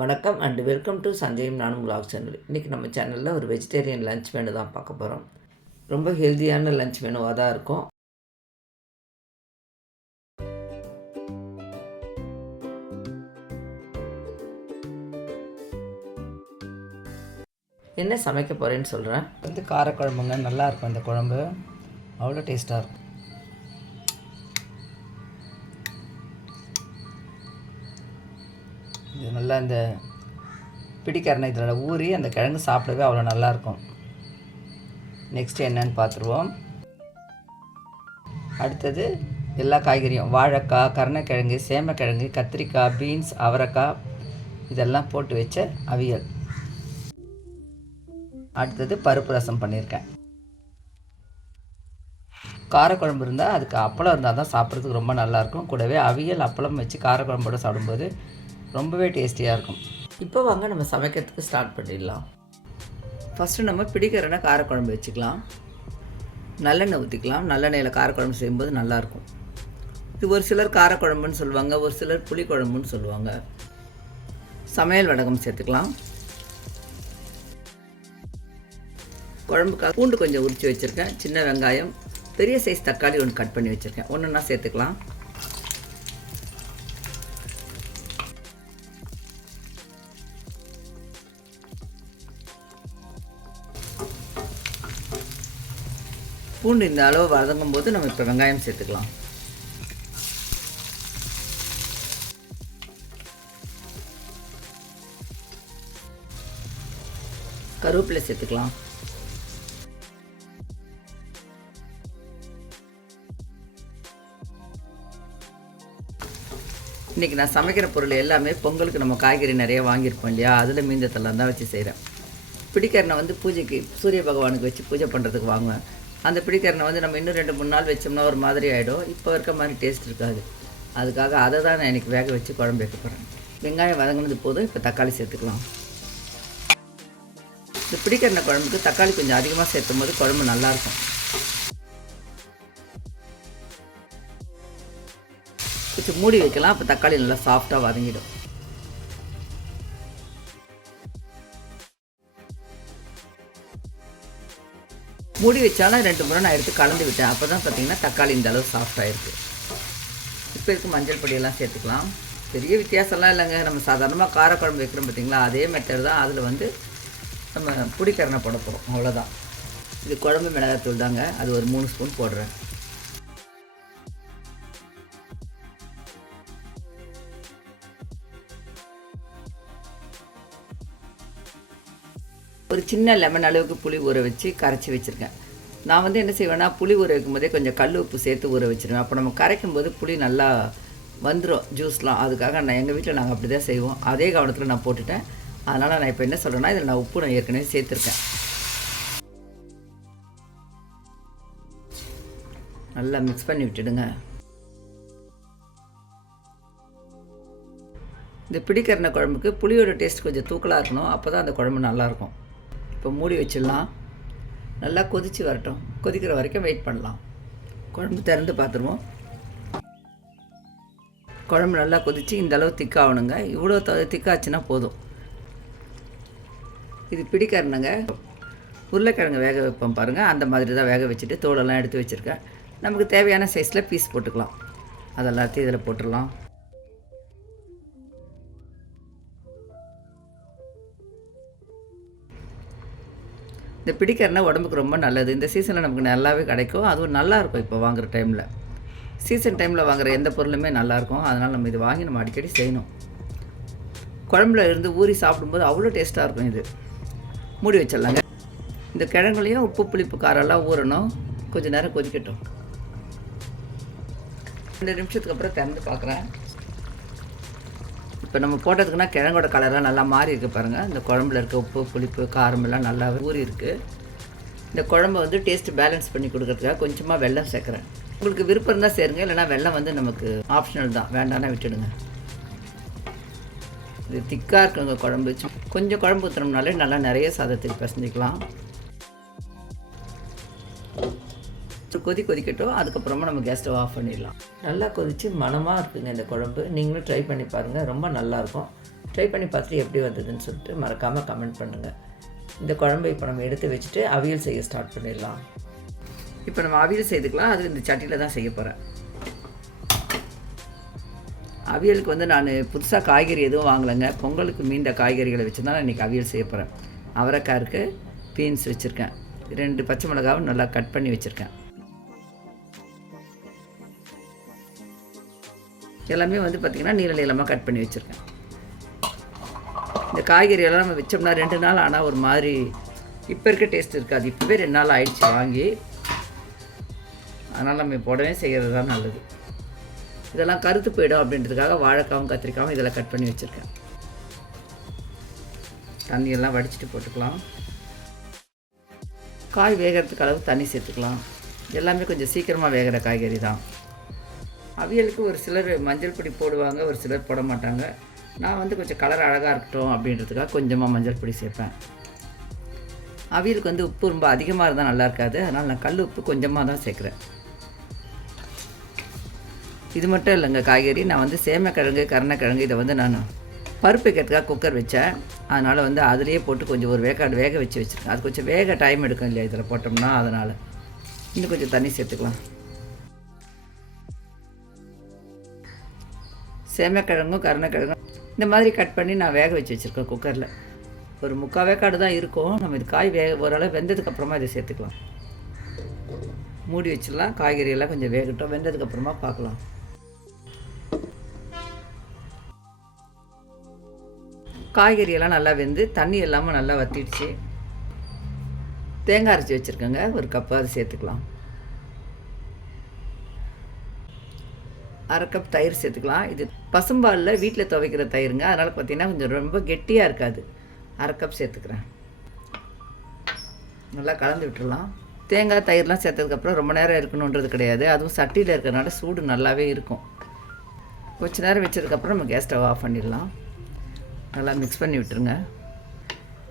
வணக்கம் and welcome to சஞ்சயம் நானும் vlog channel இன்றைக்கி நம்ம சேனலில் ஒரு வெஜிடேரியன் லஞ்ச் மெனு தான் பார்க்க போகிறோம் ரொம்ப ஹெல்த்தியான லஞ்ச் மெனுவாக தான் இருக்கும். என்ன சமைக்க போகிறேன்னு சொல்கிறேன் வந்து காரக்குழம்புங்க. நல்லாயிருக்கும் இந்த குழம்பு. அவ்வளோ டேஸ்ட்டாக இருக்கும். நல்லா இந்த பிடிக்கரணை இதில் ஊறி அந்த கிழங்கு சாப்பிடவே அவ்வளோ நல்லாயிருக்கும். நெக்ஸ்ட் என்னன்னு பார்த்துருவோம். அடுத்தது எல்லா காய்கறியும் வாழைக்காய் கருணைக்கிழங்கு சேமக்கிழங்கு கத்திரிக்காய் பீன்ஸ் அவரைக்காய் இதெல்லாம் போட்டு வச்ச அவியல். அடுத்தது பருப்பு ரசம் பண்ணியிருக்கேன். காரக்குழம்பு இருந்தால் அதுக்கு அப்பளம் இருந்தால் தான் சாப்பிட்றதுக்கு ரொம்ப நல்லாயிருக்கும். கூடவே அவியல் அப்பளம் வச்சு காரக்குழம்போடு சாப்பிடும்போது ரொம்பவே டேஸ்டியாக இருக்கும். இப்போ வாங்க நம்ம சமைக்கிறதுக்கு ஸ்டார்ட் பண்ணிடலாம். ஃபஸ்ட்டு நம்ம பிடிக்கிறனா காரக்குழம்பு வச்சுக்கலாம். நல்லெண்ணெய் ஊற்றிக்கலாம் நல்லெண்ணெயில் காரக்குழம்பு செய்யும்போது நல்லாயிருக்கும். இது ஒரு சிலர் காரக்குழம்புன்னு சொல்லுவாங்க ஒரு சிலர் புளிக்குழம்புன்னு சொல்லுவாங்க. சமையல் வடகம் சேர்த்துக்கலாம். குழம்புக்காக பூண்டு கொஞ்சம் உரித்து வச்சுருக்கேன். சின்ன வெங்காயம் பெரிய சைஸ் தக்காளி ஒன்று கட் பண்ணி வச்சுருக்கேன். ஒன்றுன்னா சேர்த்துக்கலாம். பூண்டு இந்த அளவு வதங்கும் போது நம்ம இப்போ வெங்காயம் சேர்த்துக்கலாம். கருவேப்பிலை சேர்த்துக்கலாம். இன்றைக்கி நான் சமைக்கிற பொருள் எல்லாமே பொங்கலுக்கு நம்ம காய்கறி நிறைய வாங்கியிருப்போம் இல்லையா? அதில் மீந்தத்தெல்லாம் தான் வச்சு செய்கிறேன் பிடிக்கிறனை வந்து பூஜைக்கு சூரிய பகவானுக்கு வச்சு பூஜை பண்ணுறதுக்கு வாங்குவேன். அந்த பிடிக்கிறனை வந்து நம்ம இன்னும் ரெண்டு மூணு நாள் வச்சோம்னா ஒரு மாதிரி ஆகிடும் இப்போ இருக்க மாதிரி டேஸ்ட் இருக்காது. அதுக்காக அதை தான் நான் எனக்கு வேக வச்சு குழம்பு வைக்க போகிறேன் வெங்காயம் வதங்கினது போதும் இப்போ தக்காளி சேர்த்துக்கலாம். இந்த பிடிக்கரணை குழம்புக்கு தக்காளி கொஞ்சம் அதிகமாக சேர்த்தும் போது குழம்பு நல்லாயிருக்கும். கொஞ்சம் மூடி வைக்கலாம் அப்போ தக்காளி நல்லா சாஃப்டாக வதங்கிடும். மூடி வச்சாலும் ரெண்டு முறை நான் எடுத்து கலந்து விட்டேன். அப்போ தான் பார்த்தீங்கன்னா தக்காளி இந்த அளவு சாஃப்டாக இருக்குது இப்போ இருக்க மஞ்சள் பொடியெல்லாம் சேர்த்துக்கலாம். பெரிய வித்தியாசம்லாம் இல்லைங்க. நம்ம சாதாரணமாக காரக்குழம்பு வைக்கிறோம் பார்த்தீங்களா அதே மெத்தட் தான் அதில் வந்து நம்ம புடிக்கரணை போட போகிறோம் அவ்வளோதான் இது குழம்பு மிளகாத்தூள் தாங்க. அது ஒரு மூணு ஸ்பூன் போடுறேன். ஒரு சின்ன லெமன் அளவுக்கு புளி ஊற வச்சு கரைச்சி வச்சுருக்கேன். நான் வந்து என்ன செய்வேன்னா புளி ஊற வைக்கும் போதே கொஞ்சம் கல் உப்பு சேர்த்து ஊற வச்சுருவேன். அப்போ நம்ம கரைக்கும் போது புளி நல்லா வந்துடும் ஜூஸ்லாம் அதுக்காக நான் எங்கள் வீட்டில் நாங்கள் அப்படி தான் செய்வோம். அதே கவனத்தில் நான் போட்டுட்டேன். அதனால் நான் இப்போ என்ன சொல்கிறேன்னா இதில் நான் உப்பு நான் ஏற்கனவே சேர்த்துருக்கேன். நல்லா மிக்ஸ் பண்ணி விட்டுடுங்க. இந்த பிடிக்கரண குழம்புக்கு புளியோட டேஸ்ட் கொஞ்சம் தூக்கலாக இருக்கணும். அப்போ தான் அந்த குழம்பு நல்லாயிருக்கும் இப்போ மூடி வச்சிடலாம். நல்லா கொதித்து வரட்டும். கொதிக்கிற வரைக்கும் வெயிட் பண்ணலாம். குழம்பு திறந்து பார்த்துருவோம். குழம்பு நல்லா கொதித்து இந்த அளவு திக்காகணுங்க இவ்வளோ த திக்காச்சுன்னா போதும். இது பிடிக்கறனுங்க உருளைக்கிழங்கு வேக வைப்போம் பாருங்கள் அந்த மாதிரி தான் வேக வச்சுட்டு தோலெல்லாம் எடுத்து வச்சுருக்கேன். நமக்கு தேவையான சைஸில் பீஸ் போட்டுக்கலாம். அதெல்லாத்தையும் இதில் போட்டுடலாம். இந்த பிடிக்கறனா உடம்புக்கு ரொம்ப நல்லது. இந்த சீசனில் நமக்கு நல்லாவே கிடைக்கும். அதுவும் நல்லாயிருக்கும் இப்போ வாங்குகிற டைமில் சீசன் டைமில் வாங்குகிற எந்த பொருளுமே நல்லாயிருக்கும். அதனால் நம்ம இது வாங்கி நம்ம அடிக்கடி செய்யணும். குழம்புல இருந்து ஊறி சாப்பிடும்போது அவ்வளோ டேஸ்ட்டாக இருக்கும் இது. மூடி வச்சிடலாங்க. இந்த கிழங்குலையும் உப்பு புளிப்பு காரெல்லாம் ஊறணும். கொஞ்சம் நேரம் கொதிக்கட்டும். ரெண்டு நிமிஷத்துக்கு அப்புறம் திறந்து பார்க்குறேன் இப்போ நம்ம போட்டதுக்குன்னா கிழங்கோட கலரெலாம் நல்லா மாறி இருக்குது பாருங்கள் இந்த குழம்புல இருக்க உப்பு புளிப்பு காரமெல்லாம் நல்லா ஊறி இருக்குது இந்த குழம்பை வந்து டேஸ்ட்டு பேலன்ஸ் பண்ணி கொடுக்குறதுக்காக கொஞ்சமாக வெல்லம் சேர்க்குறேன். உங்களுக்கு விருப்பம் இருந்தால் சேருங்க இல்லைனா வெல்லம் வந்து நமக்கு ஆப்ஷனல் தான். வேண்டாம்னா விட்டுடுங்க. இது திக்காக இருக்குங்க குழம்பு. கொஞ்சம் குழம்பு ஊற்றுனோம்னாலே நல்லா நிறைய சாதத்துக்கு பிசைஞ்சிக்கலாம். கொதி கொதிக்கட்டும். அதுக்கப்புறமா நம்ம கேஸ் ஸ்டவ் ஆஃப் பண்ணிடலாம். நல்லா கொதித்து மணமாக இருக்குங்க இந்த குழம்பு. நீங்களும் ட்ரை பண்ணி பாருங்கள் ரொம்ப நல்லாயிருக்கும் ட்ரை பண்ணி பார்த்துட்டு எப்படி வந்ததுன்னு சொல்லிட்டு மறக்காமல் கமெண்ட் பண்ணுங்கள் இந்த குழம்பை இப்போ நம்ம எடுத்து வச்சுட்டு அவியல் செய்ய ஸ்டார்ட் பண்ணிடலாம். இப்போ நம்ம அவியல் செய்துக்கலாம். அது இந்த சட்டியில் தான் செய்ய போகிறேன் அவியலுக்கு வந்து நான் புதுசாக காய்கறி எதுவும் வாங்கலைங்க. பொங்கலுக்கு மீண்ட காய்கறிகளை வச்சு தான் நான் இன்றைக்கி அவியல் செய்ய போகிறேன் அவரைக்காய் இருக்குது பீன்ஸ் வச்சுருக்கேன். ரெண்டு பச்சை மிளகாவும் நல்லா கட் பண்ணி வச்சுருக்கேன். எல்லாமே வந்து பார்த்திங்கன்னா நீள நீளமாக கட் பண்ணி வச்சுருக்கேன். இந்த காய்கறியெல்லாம் நம்ம வச்சோம்னா ரெண்டு நாள் ஆனால் ஒரு மாதிரி இப்போ இருக்க டேஸ்ட் இருக்காது. இப்போவே ரெண்டு நாள் ஆயிடுச்சு வாங்கி. அதனால் நம்ம போடவே செய்கிறது தான் நல்லது. இதெல்லாம் கருத்து போயிடும் அப்படின்றதுக்காக வாழைக்காவும் கத்திரிக்காவும் இதெல்லாம் கட் பண்ணி வச்சுருக்கேன். தண்ணியெல்லாம் வடிச்சிட்டு போட்டுக்கலாம். காய் வேகிறதுக்கு அளவு தண்ணி சேர்த்துக்கலாம். எல்லாமே கொஞ்சம் சீக்கிரமாக வேகிற காய்கறி தான். அவியலுக்கு ஒரு சிலர் மஞ்சள் பொடி போடுவாங்க ஒரு சிலர் போட மாட்டாங்க. நான் வந்து கொஞ்சம் கலர் அழகாக இருக்கட்டும் அப்படின்றதுக்காக கொஞ்சமாக மஞ்சள் பொடி சேர்ப்பேன். அவியலுக்கு வந்து உப்பு ரொம்ப அதிகமாக இருந்தால் நல்லா இருக்காது. அதனால் நான் கல் உப்பு கொஞ்சமாக தான் சேர்க்குறேன். இது மட்டும் இல்லைங்க காய்கறி. நான் வந்து சேமக்கிழங்கு கருணக்கிழங்கு இதை வந்து நான் பருப்பு வைக்கிறதுக்காக குக்கர் வச்சேன். அதனால் வந்து அதுலேயே போட்டு கொஞ்சம் ஒரு வேக்காடு வேக வச்சு வச்சுருக்கேன். அது கொஞ்சம் வேக டைம் எடுக்கும் இல்லையா இதில் போட்டோம்னா. அதனால் இன்னும் கொஞ்சம் தண்ணி சேர்த்துக்கலாம். சேமக்கிழங்கும் கருணக்கிழங்கும் இந்த மாதிரி கட் பண்ணி நான் வேக வச்சு வச்சுருக்கேன் குக்கரில் ஒரு முக்கால் வேக்காடு தான் இருக்கும். நம்ம இது காய் வேக ஓரளவு வெந்ததுக்கப்புறமா இதை சேர்த்துக்கலாம். மூடி வச்சிடலாம். காய்கறியெல்லாம் கொஞ்சம் வேகட்டும். வெந்ததுக்கப்புறமா பார்க்கலாம். காய்கறியெல்லாம் நல்லா வெந்து தண்ணி இல்லாமல் நல்லா வத்திடுச்சு. தேங்காய் அரைச்சி வச்சுருக்கேங்க. ஒரு கப்பு அதை சேர்த்துக்கலாம். அரை கப் தயிர் சேர்த்துக்கலாம். இது பசும்பாலில் வீட்டில் துவைக்கிற தயிருங்க. அதனால் பார்த்தீங்கன்னா கொஞ்சம் ரொம்ப கெட்டியாக இருக்காது. அரை கப் சேர்த்துக்கிறேன். நல்லா கலந்து விட்டுடலாம் தேங்காய் தயிர்லாம் சேர்த்ததுக்கப்புறம் ரொம்ப நேரம் இருக்கணுன்றது கிடையாது. அதுவும் சட்டியில் இருக்கிறனால சூடு நல்லாவே இருக்கும். கொஞ்ச நேரம் வச்சதுக்கப்புறம் நம்ம கேஸ் ஸ்டவ் ஆஃப் பண்ணிடலாம். நல்லா மிக்ஸ் பண்ணி விட்டுருங்க.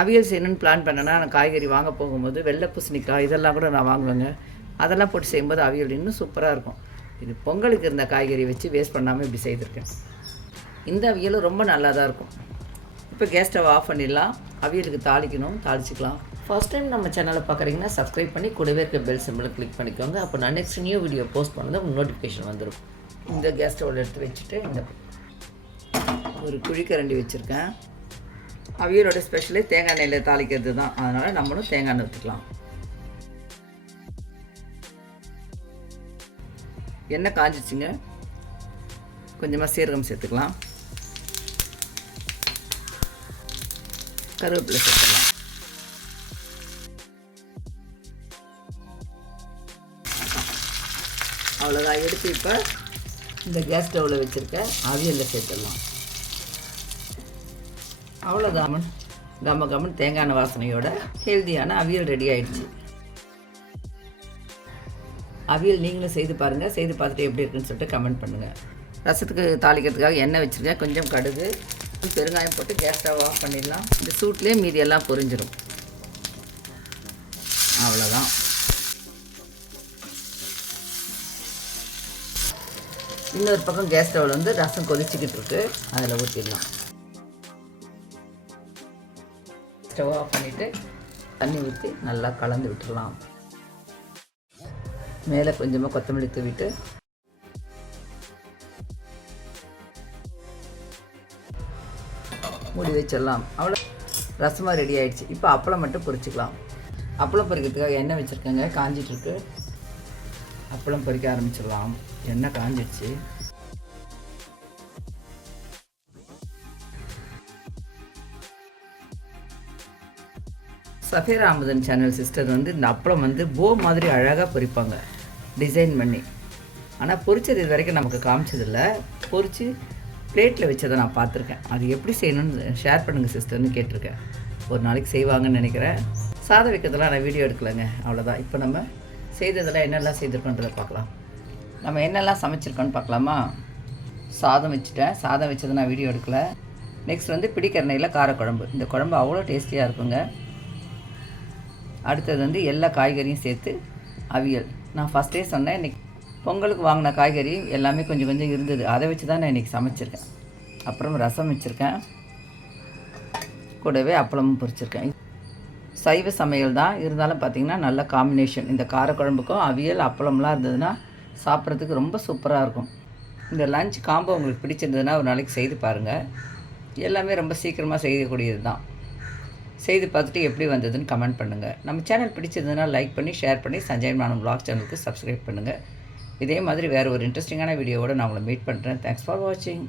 அவியல் செய்யணும்னு பிளான் பண்ணேன்னா நான் காய்கறி வாங்க போகும்போது வெள்ளை பூசணிக்காய் இதெல்லாம் கூட நான் வாங்குவேங்க. அதெல்லாம் போட்டு செய்யும்போது அவியல் இன்னும் சூப்பராக இருக்கும். இது பொங்கலுக்கு இருந்த காய்கறி வச்சு வேஸ்ட் பண்ணாமல் இப்படி செய்திருக்கேன். இந்த அவியலும் ரொம்ப நல்லா தான் இருக்கும். இப்போ கேஸ் ஸ்டவ் ஆஃப் பண்ணிடலாம். அவியலுக்கு தாளிக்கணும் தாளிச்சிக்கலாம். ஃபர்ஸ்ட் டைம் நம்ம சேனலை பார்க்குறீங்கன்னா சப்ஸ்கிரைப் பண்ணி கூடவே இருக்க பெல் சிம்பிளை கிளிக் பண்ணிக்கோங்க. அப்போ நான் நெக்ஸ்ட் நியூ வீடியோ போஸ்ட் பண்ணது உங்களுக்கு நோட்டிஃபிகேஷன் வந்துடும் இந்த கேஸ் ஸ்டவ்வில் எடுத்து வச்சுட்டு இந்த ஒரு குழிக்கரண்டி வச்சுருக்கேன். அவியலோட ஸ்பெஷலே தேங்காய் எண்ணெயில் தாளிக்கிறது தான் அதனால் நம்மளும் தேங்காய் எண்ணெய் ஊற்றிக்கலாம் எண்ணெய் காஞ்சிச்சுங்க? கொஞ்சமாக சீரகம் சேர்த்துக்கலாம். கருவேப்பிலை சேர்த்துக்கலாம். அவ்வளோதான் எடுத்து இப்போ இந்த கேஸ் ஸ்டவ்வில் வச்சுருக்க அவியலில் சேர்த்துடலாம். அவ்வளோதான் கம்ம கம்மன் தேங்காய் எண்ணெய் வாசனையோட ஹெல்த்தியான அவியல் ரெடி ஆயிடுச்சு. அவியல் நீங்களும் செய்து பாருங்கள் செய்து பார்த்துட்டு எப்படி இருக்குன்னு சொல்லிட்டு கமெண்ட் பண்ணுங்கள் ரசத்துக்கு தாளிக்கிறதுக்காக எண்ணெய் வச்சுருக்கேன். கொஞ்சம் கடுகு பெருங்காயம் போட்டு கேஸ் ஸ்டவ் ஆஃப் பண்ணிடலாம். இந்த சூட்லேயே மீதி எல்லாம் பொரிஞ்சிடும் அவ்வளோதான் இன்னொரு பக்கம் கேஸ் ஸ்டவ்வில் வந்து ரசம் கொதிச்சுக்கிட்டு இருக்கு. அதில் ஊற்றிடலாம் ஸ்டவ் ஆஃப் பண்ணிவிட்டு தண்ணி ஊற்றி நல்லா கலந்து விட்டுடலாம். மேலே கொஞ்சமாக கொத்தமல்லி தூவிட்டு மூடி வச்சிடலாம். அவ்வளோ ரசமாக ரெடி ஆகிடுச்சு இப்போ அப்பளம் மட்டும் பொரிச்சுக்கலாம். அப்பளம் பொரிக்கிறதுக்காக எண்ணெய் வச்சுருக்கேங்க. காஞ்சிட்ருக்கு. அப்பளம் பொரிக்க ஆரம்பிச்சிடலாம். எண்ணெய் காஞ்சிடுச்சு. சஃபேரா அமுதன் சேனல் சிஸ்டர் வந்து இந்த அப்பளம் வந்து போ மாதிரி அழகாக பொரிப்பாங்க. டிசைன் பண்ணி. ஆனால் பொரிச்சது இது வரைக்கும் நமக்கு காமிச்சதில்லை. பொரித்து பிளேட்டில் வச்சதை நான் பார்த்துருக்கேன். அது எப்படி செய்யணும்னு ஷேர் பண்ணுங்கள் சிஸ்டர்னு கேட்டிருக்கேன். ஒரு நாளைக்கு செய்வாங்கன்னு நினைக்கிறேன். சாதம் வைக்கிறதெல்லாம் நான் வீடியோ எடுக்கலைங்க அவ்வளோதான் இப்போ நம்ம செய்ததெல்லாம் என்னெல்லாம் செய்திருக்கோன்றதை பார்க்கலாம். நம்ம என்னெல்லாம் சமைச்சிருக்கோன்னு பார்க்கலாமா? சாதம் வச்சுட்டேன். சாதம் வச்சதை நான் வீடியோ எடுக்கலை. நெக்ஸ்ட் வந்து பிடிக்கரணையில் காரக்குழம்பு. இந்த குழம்பு அவ்வளோ டேஸ்டியாக இருக்குங்க. அடுத்தது வந்து எல்லா காய்கறியும் சேர்த்து அவியல். நான் ஃபஸ்ட்டே சொன்னேன் இன்றைக்கி பொங்கலுக்கு வாங்கின காய்கறி எல்லாமே கொஞ்சம் கொஞ்சம் இருந்தது. அதை வச்சு தான் நான் இன்றைக்கி சமைச்சிருக்கேன். அப்புறம் ரசம் வச்சுருக்கேன். கூடவே அப்பளமும் பொரிச்சிருக்கேன். சைவ சமையல் தான். இருந்தாலும் பார்த்திங்கன்னா நல்ல காம்பினேஷன் இந்த காரக்குழம்புக்கும் அவியல் அப்பளம்லாம் இருந்ததுன்னா சாப்பிட்றதுக்கு ரொம்ப சூப்பராக இருக்கும். இந்த லஞ்ச் காம்போ உங்களுக்கு பிடிச்சிருந்ததுன்னா ஒரு நாளைக்கு செய்து பாருங்கள் எல்லாமே ரொம்ப சீக்கிரமாக செய்யக்கூடியது தான் செய்து பார்த்துட்டு எப்படி வந்ததுன்னு கமெண்ட் பண்ணுங்கள் நம்ம சேனல் பிடிச்சிருந்ததுன்னா லைக் பண்ணி ஷேர் பண்ணி சஞ்சய் மானம் பிளாக் சேனலுக்கு சப்ஸ்கிரைப் பண்ணுங்கள் இதே மாதிரி வேறு ஒரு இன்ட்ரெஸ்டிங்கான வீடியோவோட நான் உங்களை மீட் பண்ணுறேன் தேங்க்ஸ் ஃபார் வாட்சிங்